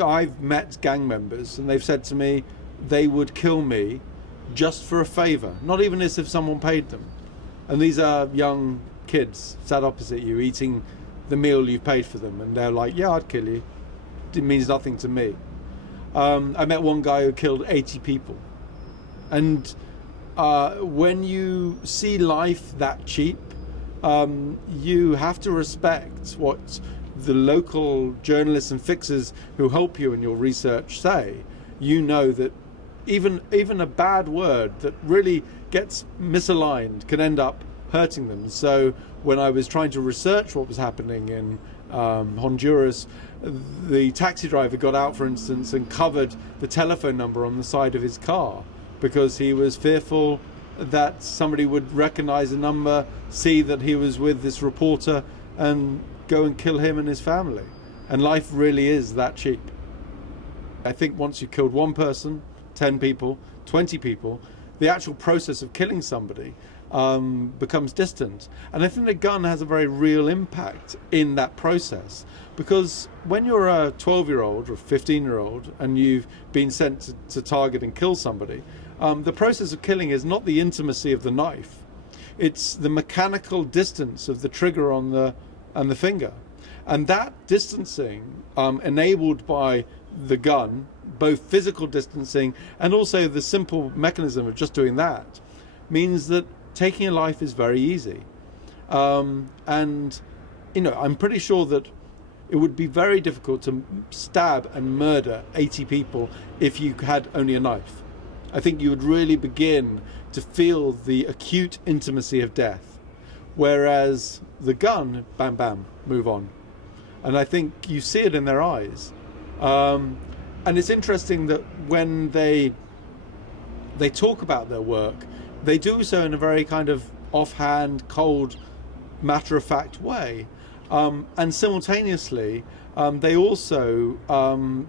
I've met gang members and they've said to me they would kill me just for a favour, not even as if someone paid them. And these are young kids sat opposite you eating the meal you've paid for them, and they're like, yeah, I'd kill you. It means nothing to me. I met one guy who killed 80 people. And when you see life that cheap, you have to respect what the local journalists and fixers who help you in your research say. You know that even a bad word that really gets misaligned can end up hurting them. So when I was trying to research what was happening in Honduras, the taxi driver got out, for instance, and covered the telephone number on the side of his car because he was fearful that somebody would recognize the number, see that he was with this reporter, and go and kill him and his family. And life really is that cheap. I think once you've killed one person, 10 people, 20 people, the actual process of killing somebody becomes distant. And I think the gun has a very real impact in that process, because when you're a 12-year-old or 15-year-old and you've been sent to target and kill somebody, the process of killing is not the intimacy of the knife, it's the mechanical distance of the trigger on the finger. And that distancing, enabled by the gun, both physical distancing and also the simple mechanism of just doing that, means that taking a life is very easy. And I'm pretty sure that it would be very difficult to stab and murder 80 people if you had only a knife. I think you would really begin to feel the acute intimacy of death, whereas the gun, bam, bam, move on. And I think you see it in their eyes. And it's interesting that when they talk about their work, they do so in a very kind of offhand, cold, matter-of-fact way. And simultaneously, they also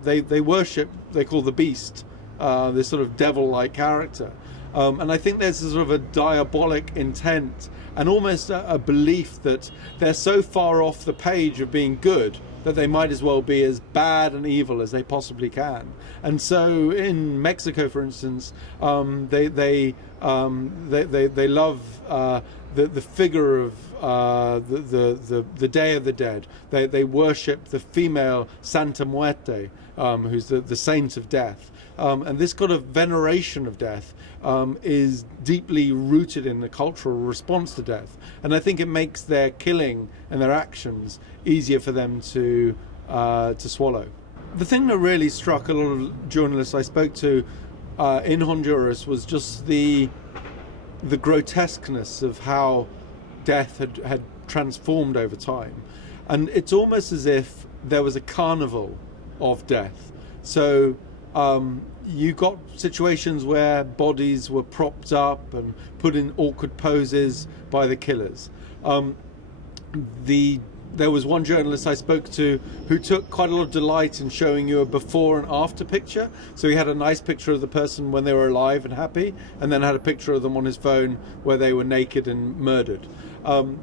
they worship, they call the beast, this sort of devil-like character. And I think there's a sort of a diabolic intent and almost a belief that they're so far off the page of being good that they might as well be as bad and evil as they possibly can. And so in Mexico, for instance, they love the figure of the Day of the Dead. They worship the female Santa Muerte, who's the saint of death. And this kind of veneration of death is deeply rooted in the cultural response to death. And I think it makes their killing and their actions easier for them to swallow. The thing that really struck a lot of journalists I spoke to in Honduras was just the grotesqueness of how death had transformed over time. And it's almost as if there was a carnival of death. So you got situations where bodies were propped up and put in awkward poses by the killers. There was one journalist I spoke to who took quite a lot of delight in showing you a before and after picture. So he had a nice picture of the person when they were alive and happy, and then had a picture of them on his phone where they were naked and murdered.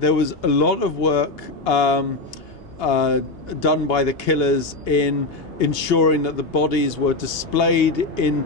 There was a lot of work done by the killers in ensuring that the bodies were displayed in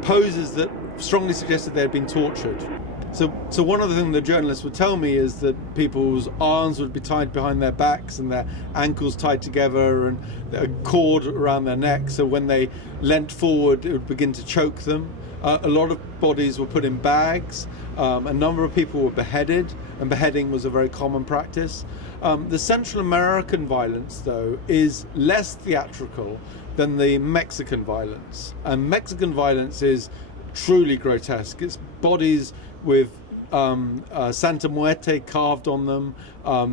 poses that strongly suggested they had been tortured. So one of the things the journalists would tell me is that people's arms would be tied behind their backs and their ankles tied together and a cord around their neck, so when they leant forward it would begin to choke them. A lot of bodies were put in bags. A number of people were beheaded, and beheading was a very common practice. The Central American violence, though, is less theatrical than the Mexican violence. And Mexican violence is truly grotesque. It's bodies with Santa Muerte carved on them.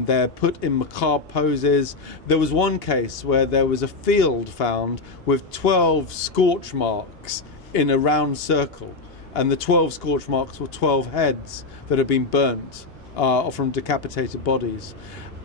They're put in macabre poses. There was one case where there was a field found with 12 scorch marks in a round circle. And the 12 scorch marks were 12 heads that had been burnt from decapitated bodies.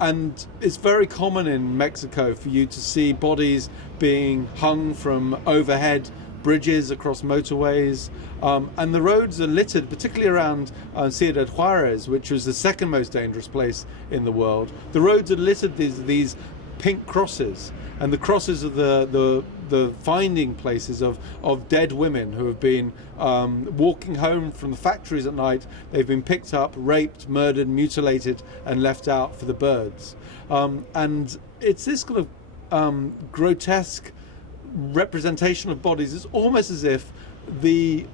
And it's very common in Mexico for you to see bodies being hung from overhead bridges across motorways. And the roads are littered, particularly around Ciudad Juarez, which was the second most dangerous place in the world. The roads are littered these pink crosses, and the crosses are the finding places of dead women who have been walking home from the factories at night. They've been picked up, raped, murdered, mutilated, and left out for the birds. And it's this kind of grotesque representation of bodies. It's almost as if the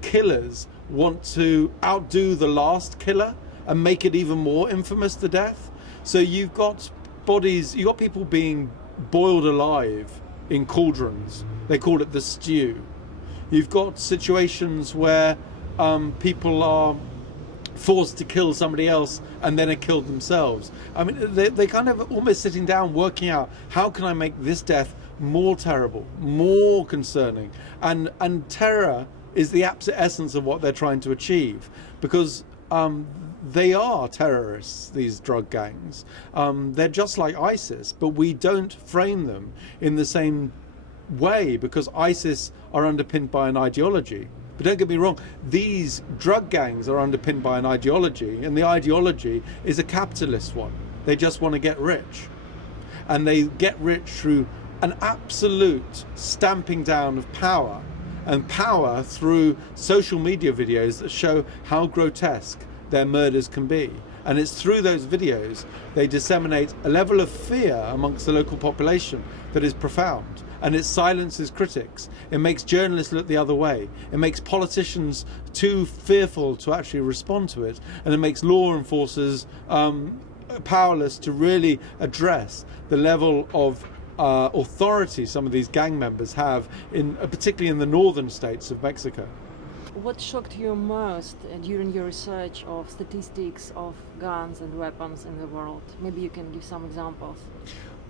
killers want to outdo the last killer and make it even more infamous, the death. So you've got bodies, you've got people being boiled alive in cauldrons. They call it the stew. You've got situations where people are forced to kill somebody else and then are killed themselves. I mean, they kind of almost sitting down working out, how can I make this death more terrible, more concerning? And terror is the absolute essence of what they're trying to achieve, because they are terrorists, these drug gangs. They're just like ISIS, but we don't frame them in the same way because ISIS are underpinned by an ideology. But don't get me wrong, these drug gangs are underpinned by an ideology, and the ideology is a capitalist one. They just want to get rich. And they get rich through an absolute stamping down of power, and power through social media videos that show how grotesque their murders can be. And it's through those videos they disseminate a level of fear amongst the local population that is profound. And it silences critics. It makes journalists look the other way. It makes politicians too fearful to actually respond to it. And it makes law enforcers powerless to really address the level of authority some of these gang members have, particularly in the northern states of Mexico. What shocked you most during your research of statistics of guns and weapons in the world? Maybe you can give some examples.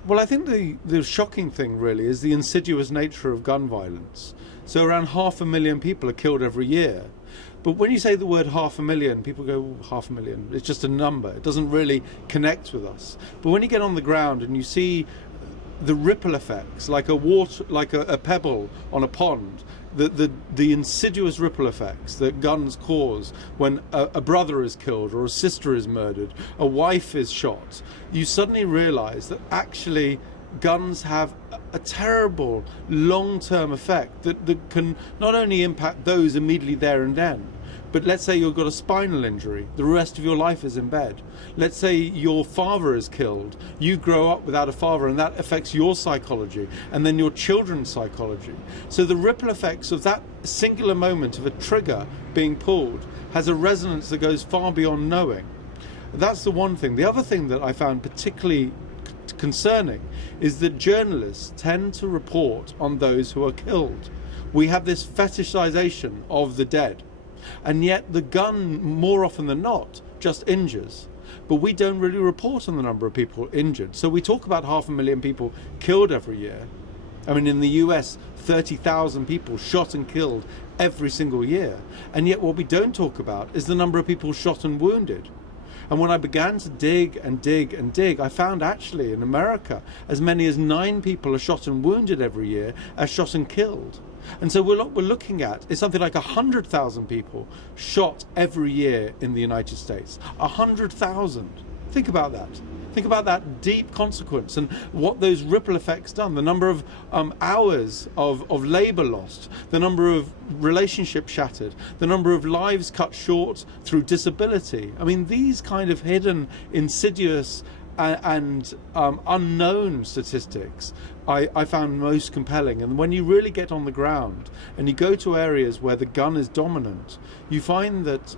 Well, I think the shocking thing really is the insidious nature of gun violence. So around 500,000 people are killed every year. But when you say the word 500,000, people go, well, 500,000, it's just a number. It doesn't really connect with us. But when you get on the ground and you see the ripple effects, like a pebble on a pond, the insidious ripple effects that guns cause when a brother is killed or a sister is murdered, a wife is shot, you suddenly realize that actually guns have a terrible long-term effect that can not only impact those immediately there and then, but let's say you've got a spinal injury, the rest of your life is in bed. Let's say your father is killed, you grow up without a father, and that affects your psychology and then your children's psychology. So the ripple effects of that singular moment of a trigger being pulled has a resonance that goes far beyond knowing. That's the one thing. The other thing that I found particularly concerning is that journalists tend to report on those who are killed. We have this fetishization of the dead. And yet the gun, more often than not, just injures. But we don't really report on the number of people injured. So we talk about 500,000 people killed every year. I mean, in the US, 30,000 people shot and killed every single year. And yet what we don't talk about is the number of people shot and wounded. And when I began to dig and dig and dig, I found actually in America as many as 9 people are shot and wounded every year as shot and killed. And so what we're looking at is something like 100,000 people shot every year in the United States. 100,000. Think about that. Think about that deep consequence and what those ripple effects done. The number of hours of labor lost, the number of relationships shattered, the number of lives cut short through disability. I mean, these kind of hidden, insidious and unknown statistics I found most compelling. And when you really get on the ground and you go to areas where the gun is dominant, you find that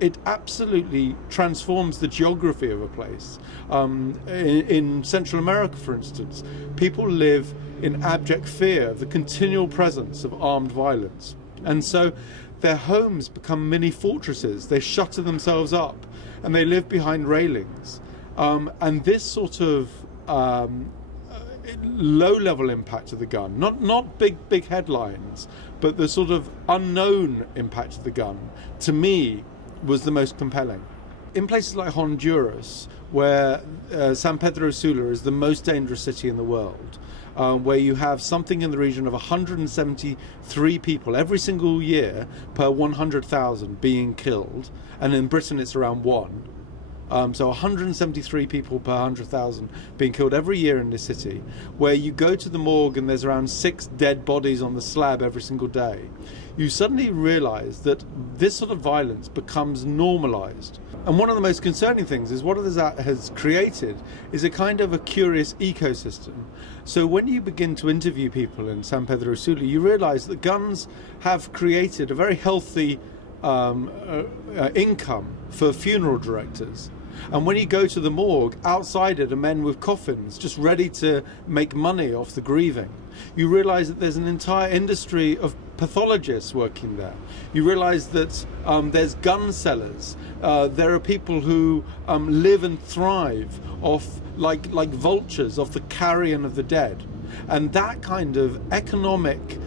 it absolutely transforms the geography of a place. In Central America, for instance, people live in abject fear of the continual presence of armed violence. And so their homes become mini fortresses. They shutter themselves up and they live behind railings. And this sort of low-level impact of the gun, not big headlines, but the sort of unknown impact of the gun, to me, was the most compelling. In places like Honduras, where San Pedro Sula is the most dangerous city in the world, where you have something in the region of 173 people every single year per 100,000 being killed, and in Britain it's around 1. So 173 people per 100,000 being killed every year in this city, where you go to the morgue and there's around 6 dead bodies on the slab every single day, you suddenly realize that this sort of violence becomes normalized. And one of the most concerning things is what that has created is a kind of a curious ecosystem. So when you begin to interview people in San Pedro Sula, you realize that guns have created a very healthy income for funeral directors. And when you go to the morgue, outside it are men with coffins just ready to make money off the grieving. You realize that there's an entire industry of pathologists working there. You realize that there's gun sellers. There are people who live and thrive off like vultures off the carrion of the dead. And that kind of economic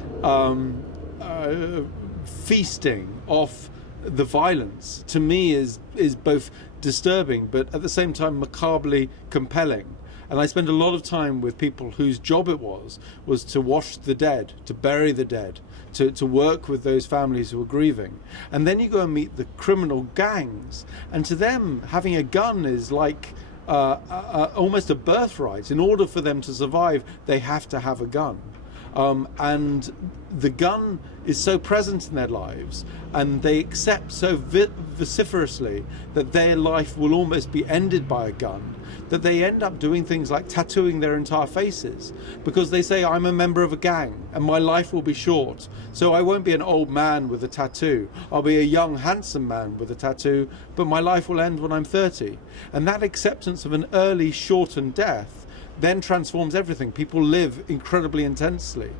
feasting off the violence, to me, is both disturbing but at the same time macabrely compelling. And I spend a lot of time with people whose job it was to wash the dead, to bury the dead, to work with those families who are grieving. And then you go and meet the criminal gangs, and to them having a gun is like almost a birthright. In order for them to survive, they have to have a gun. And the gun is so present in their lives, and they accept so vociferously that their life will almost be ended by a gun, that they end up doing things like tattooing their entire faces, because they say, I'm a member of a gang and my life will be short, so I won't be an old man with a tattoo. I'll be a young, handsome man with a tattoo, but my life will end when I'm 30. And that acceptance of an early, shortened death then transforms everything. People live incredibly intensely.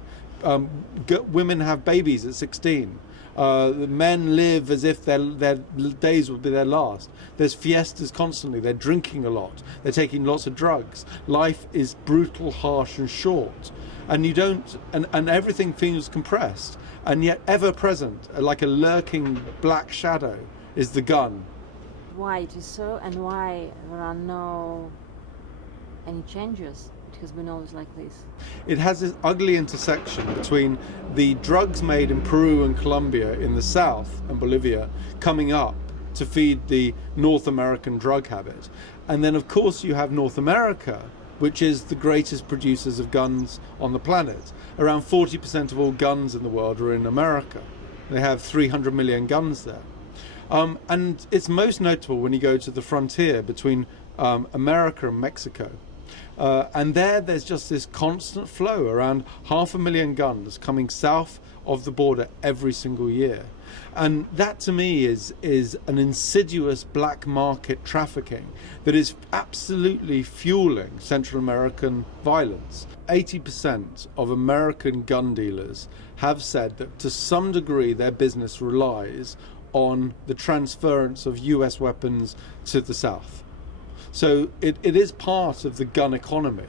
Women have babies at 16. The men live as if their days will be their last. There's fiestas constantly. They're drinking a lot. They're taking lots of drugs. Life is brutal, harsh, and short. And you don't, and everything feels compressed. And yet, ever present, like a lurking black shadow, is the gun. Why it is so, and why there are no any changes? It has been always like this. It has this ugly intersection between the drugs made in Peru and Colombia in the south and Bolivia coming up to feed the North American drug habit. And then of course you have North America, which is the greatest producers of guns on the planet. Around 40% of all guns in the world are in America. They have 300 million guns there. And it's most notable when you go to the frontier between America and Mexico. And there's just this constant flow, around 500,000 guns coming south of the border every single year. And that to me is an insidious black market trafficking that is absolutely fueling Central American violence. 80% of American gun dealers have said that to some degree their business relies on the transference of US weapons to the south. So it is part of the gun economy.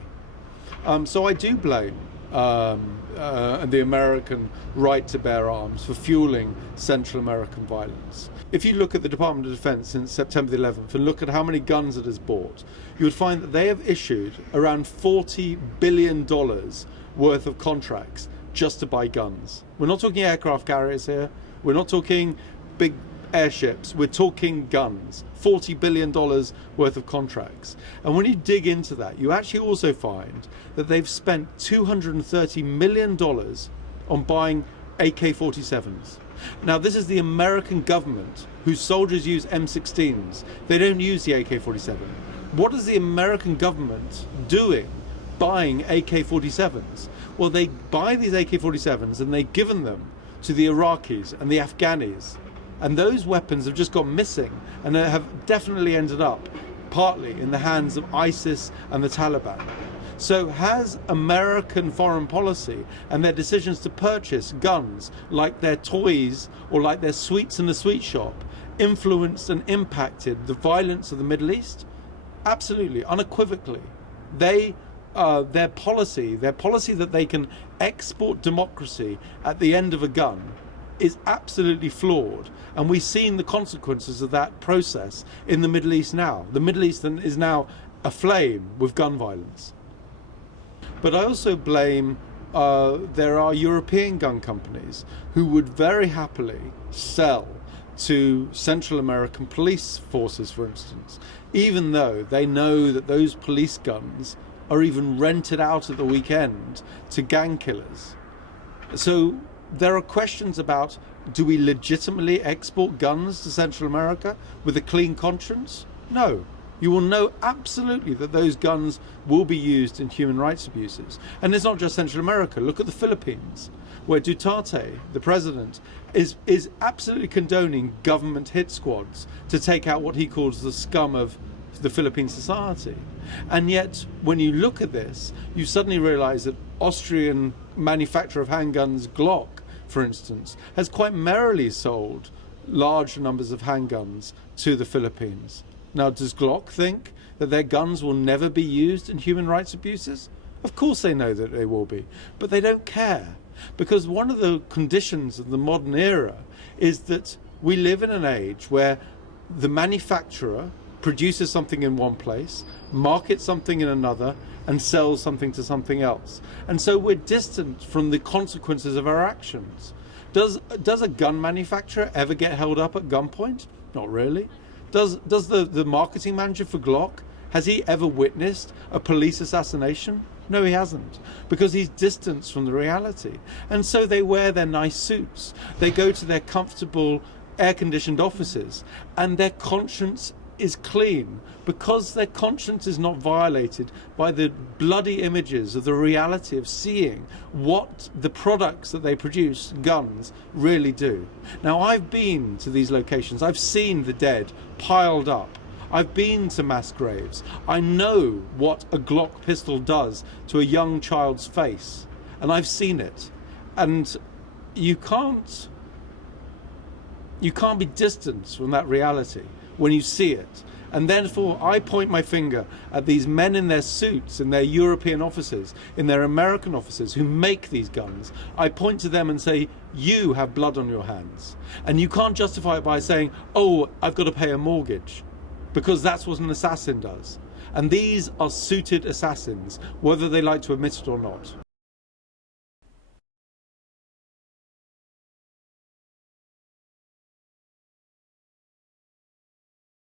So I do blame the American right to bear arms for fueling Central American violence. If you look at the Department of Defense since September the 11th and look at how many guns it has bought, you would find that they have issued around $40 billion worth of contracts just to buy guns. We're not talking aircraft carriers here. We're not talking big airships. We're talking guns. $40 billion worth of contracts. And when you dig into that, you actually also find that they've spent $230 million on buying AK-47s. Now, this is the American government whose soldiers use M16s. They don't use the AK-47. What is the American government doing buying AK-47s? Well, they buy these AK-47s and they've given them to the Iraqis and the Afghanis. And those weapons have just gone missing and have definitely ended up partly in the hands of ISIS and the Taliban. So has American foreign policy and their decisions to purchase guns like their toys or like their sweets in the sweet shop influenced and impacted the violence of the Middle East? Absolutely, unequivocally. Their policy that they can export democracy at the end of a gun is absolutely flawed, and we've seen the consequences of that process in the Middle East now. The Middle East is now aflame with gun violence. But I also blame there are European gun companies who would very happily sell to Central American police forces, for instance, even though they know that those police guns are even rented out at the weekend to gang killers. So there are questions about, do we legitimately export guns to Central America with a clean conscience? No. You will know absolutely that those guns will be used in human rights abuses. And it's not just Central America. Look at the Philippines, where Duterte, the president, is absolutely condoning government hit squads to take out what he calls the scum of the Philippine society. And yet, when you look at this, you suddenly realize that Austrian manufacturer of handguns, Glock, for instance, has quite merrily sold large numbers of handguns to the Philippines. Now, does Glock think that their guns will never be used in human rights abuses? Of course they know that they will be, but they don't care. Because one of the conditions of the modern era is that we live in an age where the manufacturer produces something in one place, markets something in another, and sells something to something else. And so we're distant from the consequences of our actions. Does a gun manufacturer ever get held up at gunpoint? Not really. Does the marketing manager for Glock, has he ever witnessed a police assassination? No, he hasn't, because he's distanced from the reality. And so they wear their nice suits. They go to their comfortable air-conditioned offices, and their conscience is clean, because their conscience is not violated by the bloody images of the reality of seeing what the products that they produce, guns, really do. Now, I've been to these locations. I've seen the dead piled up. I've been to mass graves. I know what a Glock pistol does to a young child's face, and I've seen it. And you can't be distant from that reality when you see it. And therefore, I point my finger at these men in their suits, in their European offices, in their American offices, who make these guns. I point to them and say, you have blood on your hands. And you can't justify it by saying, oh, I've got to pay a mortgage, because that's what an assassin does. And these are suited assassins, whether they like to admit it or not.